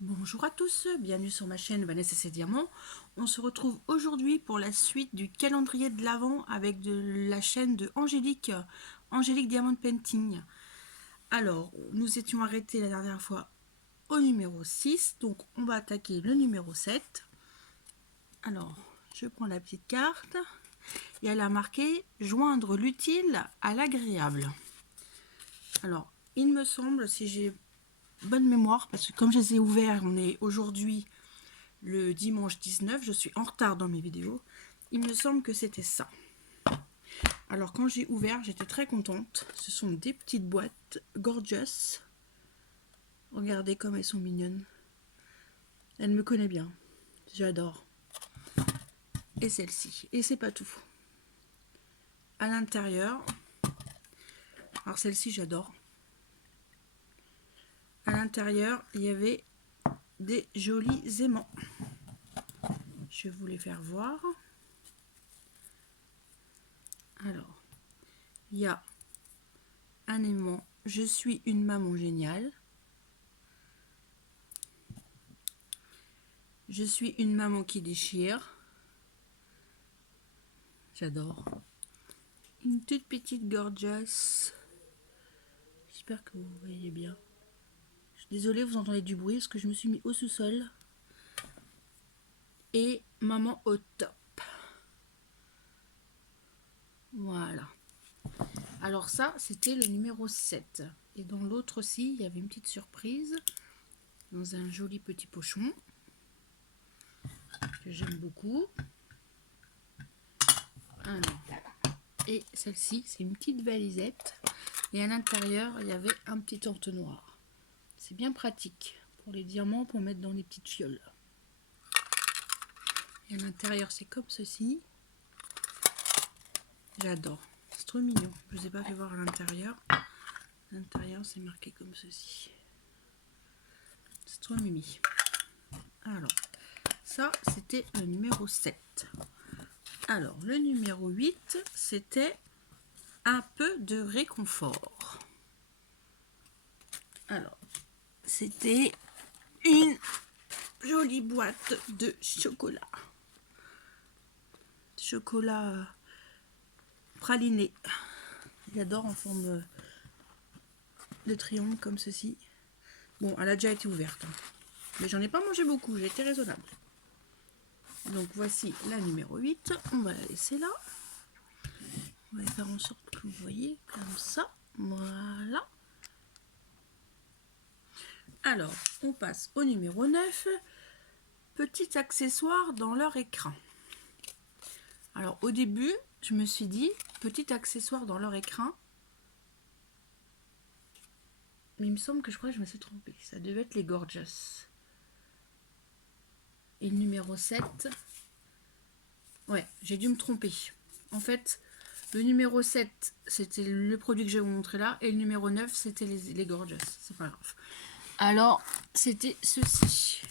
Bonjour à tous, bienvenue sur ma chaîne Vanessa et ses diamants. On se retrouve aujourd'hui pour la suite du calendrier de l'Avent avec la chaîne de Angélique Diamond Painting. Alors, nous étions arrêtés la dernière fois au numéro 6, donc on va attaquer le numéro 7. Alors, je prends la petite carte et elle a marqué « Joindre l'utile à l'agréable ». Alors, il me semble, si j'ai bonne mémoire, parce que comme je les ai ouverts, on est aujourd'hui le dimanche 19, je suis en retard dans mes vidéos, il me semble que c'était ça. Alors quand j'ai ouvert, j'étais très contente. Ce sont des petites boîtes gorgeous. Regardez comme elles sont mignonnes. Elle me connaît bien, j'adore. Et celle-ci, et c'est pas tout. À l'intérieur, alors celle-ci j'adore. À l'intérieur, il y avait des jolis aimants. Je vais vous les faire voir. Alors, il y a un aimant « Je suis une maman géniale ». Je suis une maman qui déchire. J'adore. Une toute petite gorgeous. J'espère que vous voyez bien. Je suis désolée, vous entendez du bruit parce que je me suis mis au sous-sol. Et maman au top. Voilà. Alors ça, c'était le numéro 7. Et dans l'autre aussi, il y avait une petite surprise. Dans un joli petit pochon. Que j'aime beaucoup. Alors. Et celle-ci, c'est une petite valisette. Et à l'intérieur, il y avait un petit entonnoir. C'est bien pratique pour les diamants, pour mettre dans les petites fioles. Et à l'intérieur, c'est comme ceci. J'adore. C'est trop mignon. Je ne vous ai pas fait voir à l'intérieur. À l'intérieur, c'est marqué comme ceci. C'est trop mimi. Alors, ça, c'était le numéro 7. Alors, le numéro 8, c'était un peu de réconfort. Alors, c'était une jolie boîte de chocolat. Chocolat praliné. J'adore en forme de triangle comme ceci. Bon, elle a déjà été ouverte. Mais j'en ai pas mangé beaucoup, j'ai été raisonnable. Donc voici la numéro 8. On va la laisser là. On va faire en sorte que vous voyez comme ça. Voilà. Alors, on passe au numéro 9. Petit accessoire dans leur écrin. Alors au début, je me suis dit, petit accessoire dans leur écrin. Mais il me semble que je crois que je me suis trompée. Ça devait être les Gorgeous. Et le numéro 7. Ouais, j'ai dû me tromper. En fait, le numéro 7, c'était le produit que je vais vous montrer là. Et le numéro 9, c'était les Gorgeous. C'est pas grave. Alors, c'était ceci.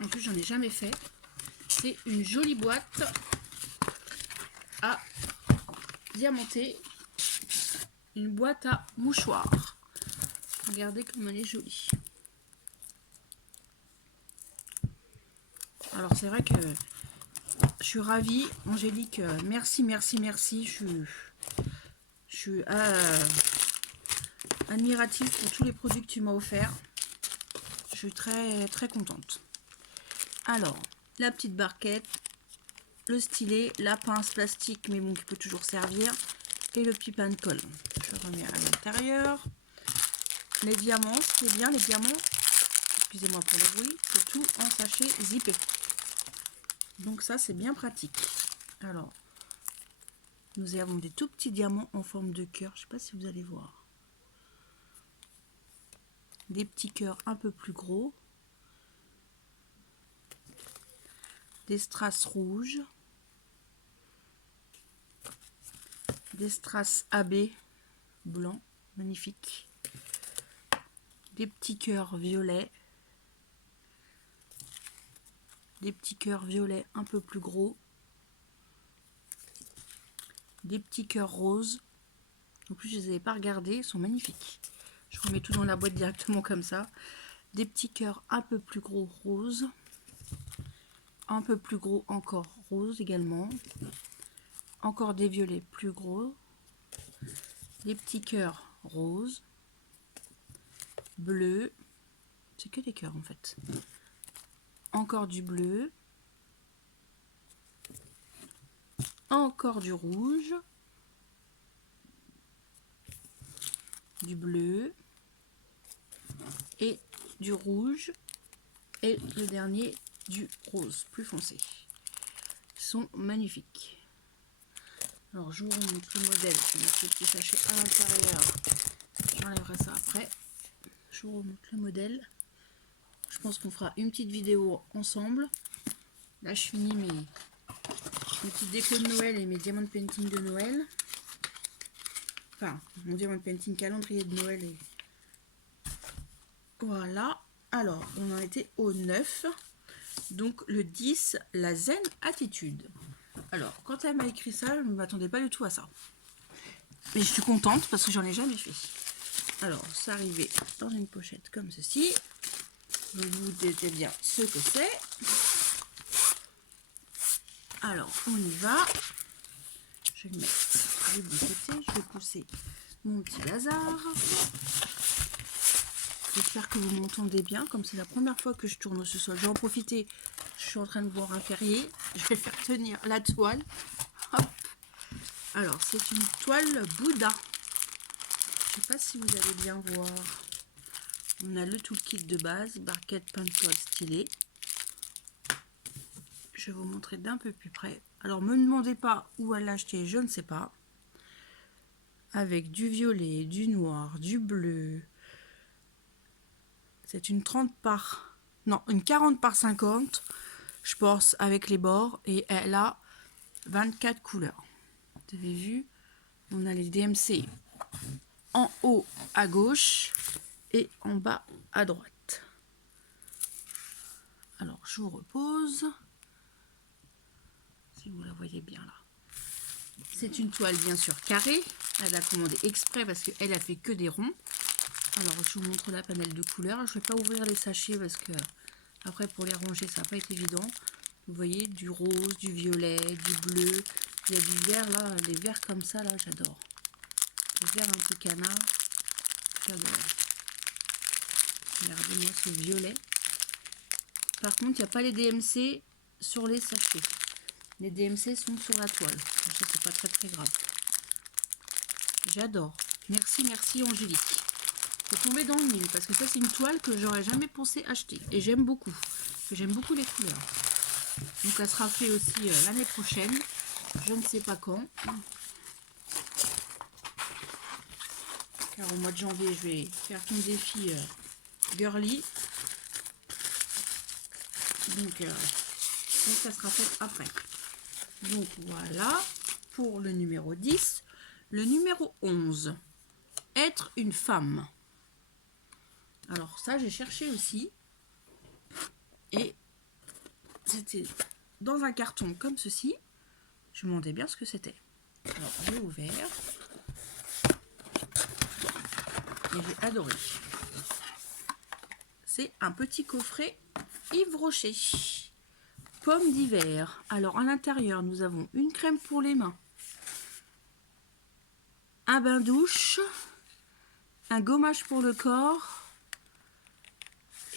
En plus, j'en ai jamais fait. C'est une jolie boîte à diamanter. Une boîte à mouchoirs. Regardez comme elle est jolie. Alors, c'est vrai que je suis ravie. Angélique, merci, merci, merci. Je suis admirative pour tous les produits que tu m'as offerts. Je suis très, très contente. Alors, la petite barquette, le stylet, la pince plastique, mais bon, qui peut toujours servir, et le petit pain de colle. Je remets à l'intérieur. Les diamants, c'est bien, les diamants, excusez-moi pour le bruit, c'est tout en sachet zippé. Donc ça, c'est bien pratique. Alors, nous avons des tout petits diamants en forme de cœur. Je ne sais pas si vous allez voir. Des petits cœurs un peu plus gros. Des strass rouges. Des strass AB blanc, magnifique. Des petits cœurs violets. Des petits cœurs violets un peu plus gros. Des petits cœurs roses. En plus, je ne les avais pas regardés, ils sont magnifiques. Je remets tout dans la boîte directement comme ça. Des petits cœurs un peu plus gros roses. Un peu plus gros encore rose également. Encore des violets plus gros. Des petits cœurs roses. Bleu. C'est que des cœurs en fait. Encore du bleu. Encore du rouge. Du bleu. Et du rouge. Et le dernier du rose plus foncé. Ils sont magnifiques. Alors je vous remontre le modèle. Je vais mettre le petit sachet à l'intérieur. J'enlèverai ça après. Je vous remontre le modèle. Je pense qu'on fera une petite vidéo ensemble. Là je finis mes petites décos de Noël et mes diamond painting de Noël. Enfin, mon diamond painting calendrier de Noël. Et voilà. Alors, on en était au 9. Donc le 10, la zen attitude. Alors, quand elle m'a écrit ça, je ne m'attendais pas du tout à ça. Mais je suis contente parce que j'en ai jamais fait. Alors, ça arrivait dans une pochette comme ceci. Vous vous doutez bien ce que c'est. Alors, on y va. Je vais le mettre du côté. Je vais pousser mon petit bazar. J'espère que vous m'entendez bien. Comme c'est la première fois que je tourne ce sol, je vais en profiter. Je suis en train de boire un Perrier. Je vais faire tenir la toile. Hop. Alors, c'est une toile Bouddha. Je ne sais pas si vous allez bien voir. On a le toolkit de base, barquette, peinte toile stylée. Je vais vous montrer d'un peu plus près. Alors, me demandez pas où elle l'a acheté, je ne sais pas. Avec du violet, du noir, du bleu. C'est une 30 par... Non, une 40 par 50, je pense, avec les bords. Et elle a 24 couleurs. Vous avez vu, on a les DMC en haut à gauche et en bas à droite. Alors, je vous repose. Si vous la voyez bien là. C'est une toile bien sûr carrée. Elle a commandé exprès parce qu'elle a fait que des ronds. Alors, je vous montre la panel de couleurs. Je ne vais pas ouvrir les sachets parce que après pour les ranger, ça va pas être évident. Vous voyez, du rose, du violet, du bleu. Il y a du vert là, les verts comme ça là, j'adore. Les verts un peu canard, j'adore. Regardez-moi ce violet. Par contre, il n'y a pas les DMC sur les sachets. Les DMC sont sur la toile. Donc ça, c'est pas très grave. J'adore. Merci, merci Angélique. Faut tomber dans le mille parce que ça, c'est une toile que j'aurais jamais pensé acheter. Et j'aime beaucoup. J'aime beaucoup les couleurs. Donc, elle sera faite aussi l'année prochaine. Je ne sais pas quand. Car au mois de janvier, je vais faire ton défi girly. Donc, ça sera fait après. Donc voilà pour le numéro 10. Le numéro 11, être une femme. Alors ça, j'ai cherché aussi. Et c'était dans un carton comme ceci. Je me demandais bien ce que c'était. Alors j'ai ouvert. Et j'ai adoré. C'est un petit coffret Yves Rocher. Pommes d'hiver. Alors à l'intérieur, nous avons une crème pour les mains. Un bain douche, un gommage pour le corps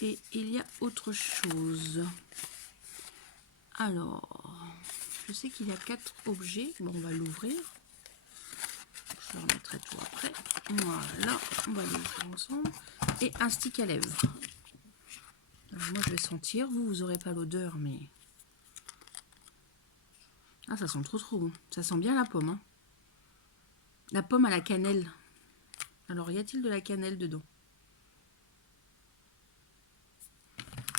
et il y a autre chose. Alors, je sais qu'il y a 4 objets. Bon, on va l'ouvrir. Je le remettrai tout après. Voilà, on va l'ouvrir ensemble. Et un stick à lèvres. Alors, moi, je vais sentir. Vous n'aurez pas l'odeur, mais... Ah, ça sent trop bon. Ça sent bien la pomme. Hein. La pomme à la cannelle. Alors, y a-t-il de la cannelle dedans?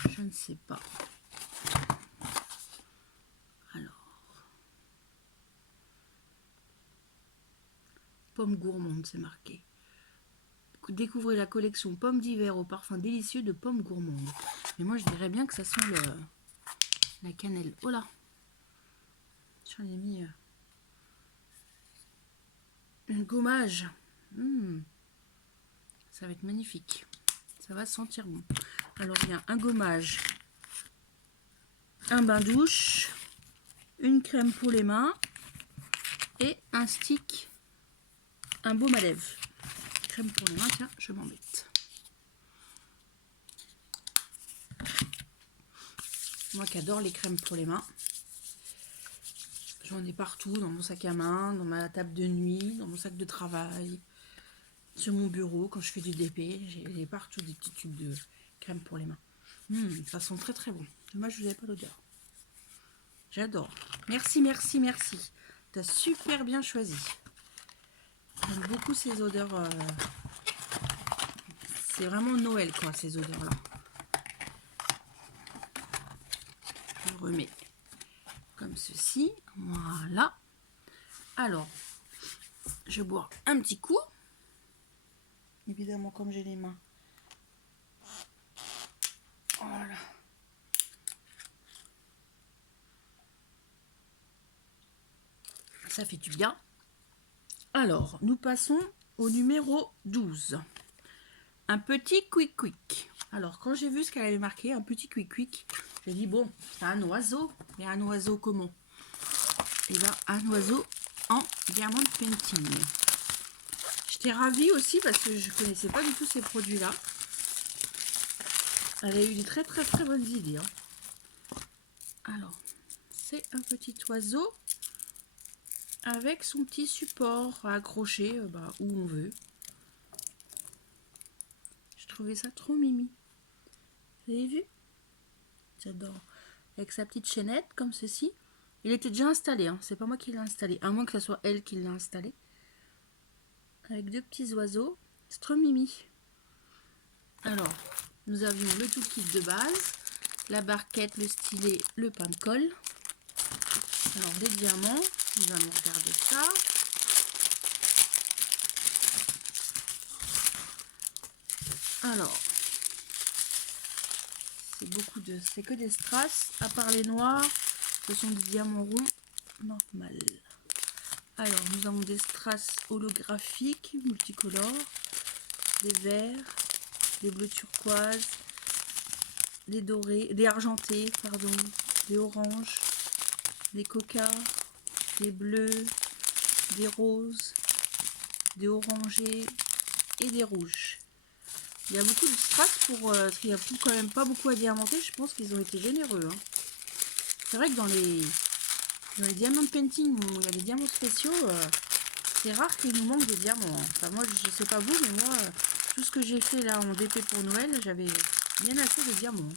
Je ne sais pas. Alors. Pomme gourmande, c'est marqué. Découvrez la collection pommes d'hiver au parfum délicieux de pommes gourmandes. Mais moi, je dirais bien que ça sent la cannelle. Oh là! J'en ai mis un gommage. Ça va être magnifique. Ça va sentir bon. Alors, il y a un gommage, un bain douche, une crème pour les mains et un stick, un baume à lèvres. Crème pour les mains, tiens, je m'embête. Moi qui adore les crèmes pour les mains. J'en ai partout, dans mon sac à main, dans ma table de nuit, dans mon sac de travail, sur mon bureau, quand je fais du DP. J'ai partout des petits tubes de crème pour les mains. Ça sent très très bon. Dommage, je n'avais pas l'odeur. J'adore. Merci, merci, merci. Tu as super bien choisi. J'aime beaucoup ces odeurs. C'est vraiment Noël, quoi, ces odeurs-là. Je remets comme ceci. Voilà. Alors, je vais boire un petit coup. Évidemment, comme j'ai les mains. Voilà. Ça fait du bien. Alors, nous passons au numéro 12. Un petit quick quick. Alors, quand j'ai vu ce qu'elle avait marqué, un petit quick quick, j'ai dit, bon, c'est un oiseau. Mais un oiseau comment? Et bien, un oiseau en diamant painting. J'étais ravie aussi parce que je ne connaissais pas du tout ces produits-là. Elle a eu des très très très bonnes idées. Alors, c'est un petit oiseau avec son petit support à accrocher où on veut. Je trouvais ça trop mimi. Vous avez vu? J'adore. Avec sa petite chaînette comme ceci. Il était déjà installé, hein. C'est pas moi qui l'ai installé, à moins que ce soit elle qui l'a installé. Avec deux petits oiseaux. C'est trop mimi. Alors, nous avions le tout kit de base, la barquette, le stylet, le pain de colle. Alors, des diamants, nous allons regarder ça. Alors, c'est que des strass, à part les noirs, ce sont des diamants ronds normal. Alors, nous avons des strass holographiques, multicolores, des verts, des bleus turquoise, des dorés, des argentés, pardon, des oranges, des coca, des bleus, des roses, des orangés et des rouges. Il y a beaucoup de strass parce qu'il n'y a quand même pas beaucoup à diamanter. Je pense qu'ils ont été généreux. Hein. C'est vrai que dans les diamants painting où il y a des diamants spéciaux, c'est rare qu'il nous manque des diamants. Hein. Enfin, moi, je sais pas vous, mais moi, tout ce que j'ai fait là en DP pour Noël, j'avais bien assez de diamants.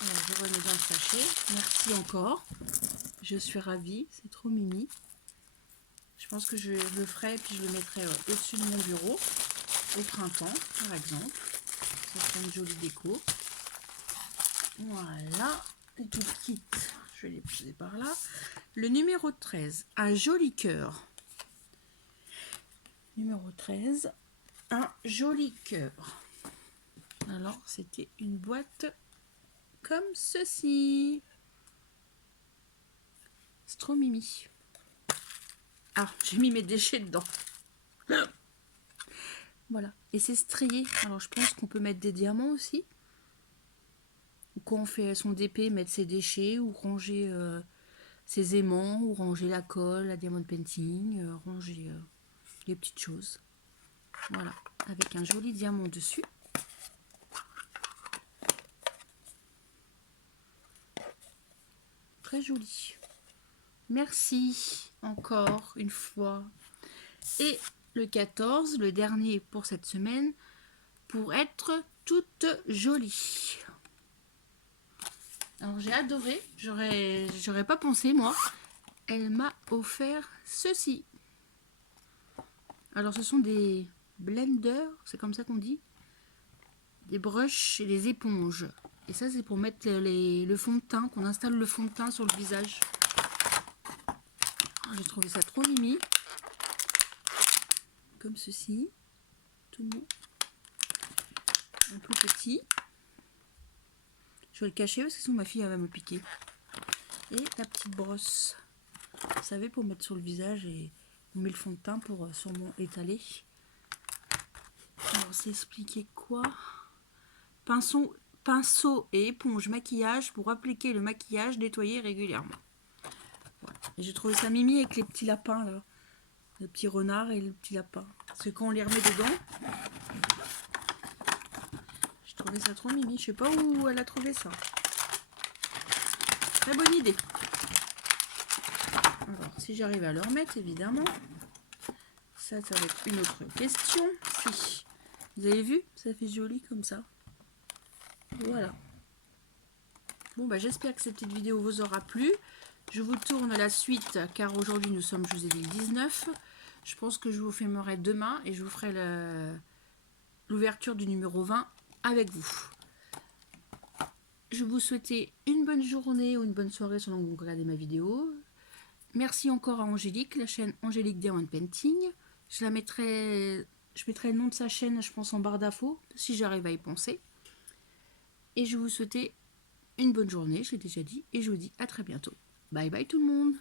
Alors, je remets dans le sachet. Merci encore. Je suis ravie. C'est trop mimi. Je pense que je le ferai et puis je le mettrai au-dessus de mon bureau au printemps, par exemple. Ça fait une jolie déco. Voilà. Et tout kit. Je vais les poser par là. Le numéro 13, un joli cœur. Numéro 13, un joli cœur. Alors, c'était une boîte comme ceci. C'est trop mimi. Ah, j'ai mis mes déchets dedans. Voilà. Et c'est strié. Alors, je pense qu'on peut mettre des diamants aussi. Ou quand on fait son DP, mettre ses déchets ou ranger ses aimants ou ranger la colle, la diamond painting, ranger les petites choses. Voilà. Avec un joli diamant dessus. Très joli. Merci encore une fois. Et le 14, le dernier pour cette semaine, pour être toute jolie. Alors j'ai adoré, j'aurais pas pensé moi. Elle m'a offert ceci. Alors ce sont des blenders, c'est comme ça qu'on dit. Des brushes et des éponges. Et ça c'est pour mettre le fond de teint, qu'on installe le fond de teint sur le visage. J'ai trouvé ça trop mimi. Comme ceci. Tout mou. Un peu petit. Je vais le cacher parce que sinon ma fille elle va me piquer. Et la petite brosse. Vous savez, pour mettre sur le visage et On met le fond de teint pour sûrement étaler. Alors, c'est expliqué quoi? Pinceau et éponge maquillage pour appliquer le maquillage, nettoyer régulièrement. Voilà. Et j'ai trouvé ça mimi avec les petits lapins là. Le petit renard et le petit lapin. Parce que quand on les remet dedans, j'ai trouvé ça trop mimi. Je sais pas où elle a trouvé ça. Très bonne idée. Alors, si j'arrive à le remettre, évidemment. Ça va être une autre question. Si. Vous avez vu? Ça fait joli comme ça. Voilà. Bon, bah, j'espère que cette petite vidéo vous aura plu. Je vous tourne la suite, car aujourd'hui, nous sommes, je vous ai dit, le 19. Je pense que je vous filmerai demain et je vous ferai l'ouverture du numéro 20 avec vous. Je vous souhaite une bonne journée ou une bonne soirée selon que vous regardez ma vidéo. Merci encore à Angélique, la chaîne Angélique Diamond Painting. Je mettrai le nom de sa chaîne, je pense, en barre d'infos, si j'arrive à y penser. Et je vous souhaite une bonne journée, je l'ai déjà dit, et je vous dis à très bientôt. Bye bye tout le monde!